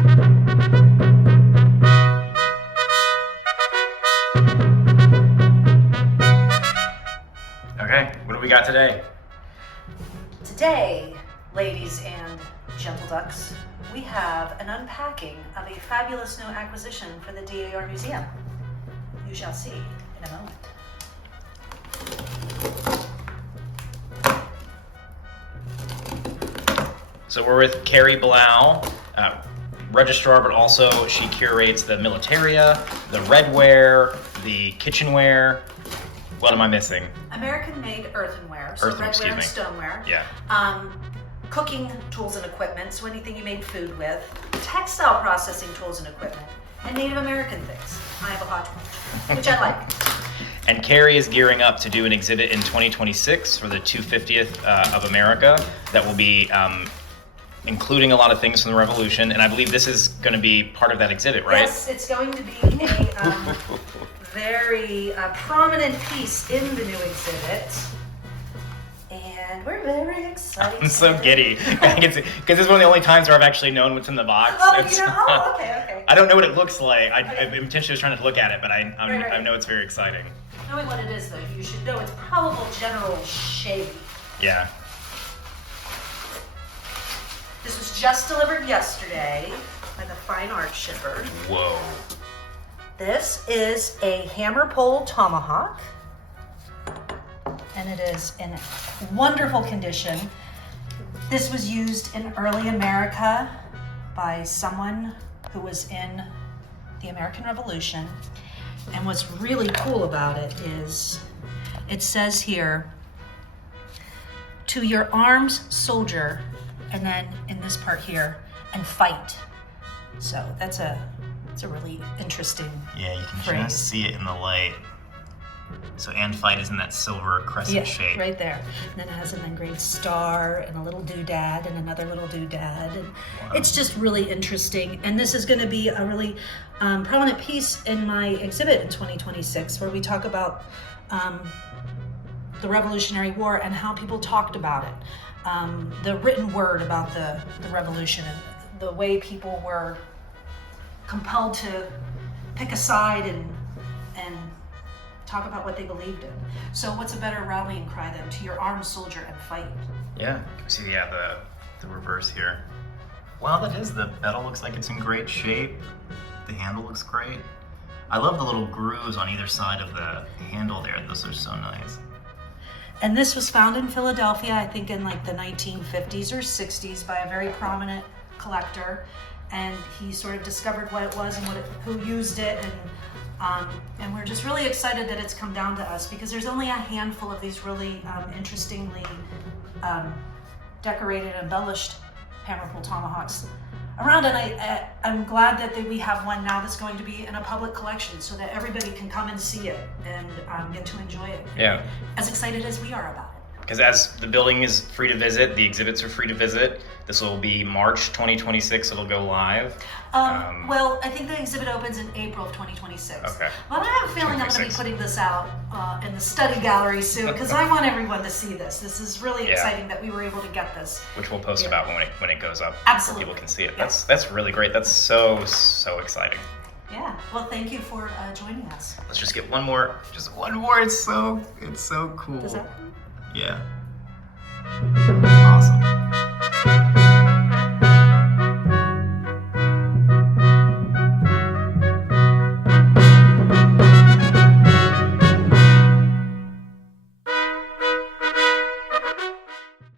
Okay, what do we got today? Today, ladies and gentle ducks, we have an unpacking of a fabulous new acquisition for the DAR Museum. You shall see in a moment. So we're with Carrie Blough, registrar, but also she curates the militaria, the redware, the kitchenware. What am I missing? American-made earthenware, so redware and stoneware. Yeah. Cooking tools and equipment, so anything you made food with. Textile processing tools and equipment. And Native American things. I have a hodgepodge, which I like. And Carrie is gearing up to do an exhibit in 2026 for the 250th of America that will be including a lot of things from the Revolution. And I believe this is going to be part of that exhibit, right? Yes, it's going to be a very prominent piece in the new exhibit. And we're very excited. I'm so giddy. Because this is one of the only times where I've actually known what's in the box. Okay. I don't know what it looks like. I intentionally was trying to look at it, but I know it's very exciting. Knowing what it is, though, you should know its probable general shape. Yeah. This was just delivered yesterday by the fine art shipper. Whoa. This is a hammer pole tomahawk, and it is in wonderful condition. This was used in early America by someone who was in the American Revolution. And what's really cool about it is, it says here, "To your arms, soldier," and then in this part here, "and fight." So that's a really interesting Yeah, you can phrase. just see it in the light. So "and fight" is in that silver crescent shape. Right there. And then it has an engraved star and a little doodad and another little doodad. And it's just really interesting. And this is going to be a really prominent piece in my exhibit in 2026, where we talk about the Revolutionary War and how people talked about it. The written word about the revolution and the way people were compelled to pick a side and talk about what they believed in. So what's a better rallying cry than "To your arms, soldier, and fight"? Yeah, you can see the reverse here. Wow, that is, the metal looks like it's in great shape. The handle looks great. I love the little grooves on either side of the handle there. Those are so nice. And this was found in Philadelphia, I think in like the 1950s or 60s, by a very prominent collector. And he sort of discovered what it was and who used it, and we're just really excited that it's come down to us, because there's only a handful of these really interestingly decorated, embellished hammer pull tomahawks around, and I'm glad that we have one now that's going to be in a public collection, so that everybody can come and see it and get to enjoy it. Yeah. As excited as we are about it. Because as the building is free to visit, the exhibits are free to visit. This will be March 2026, it'll go live. Well, I think the exhibit opens in April of 2026. Okay. But I have a feeling I'm going to be putting this out in the study gallery soon, because I want everyone to see this. This is really exciting that we were able to get this. Which we'll post about when it goes up. Absolutely. So people can see it. Yeah. That's really great. That's so exciting. Yeah. Well, thank you for joining us. Let's just get one more. Just one more. It's so cool. Does that? Yeah. Awesome.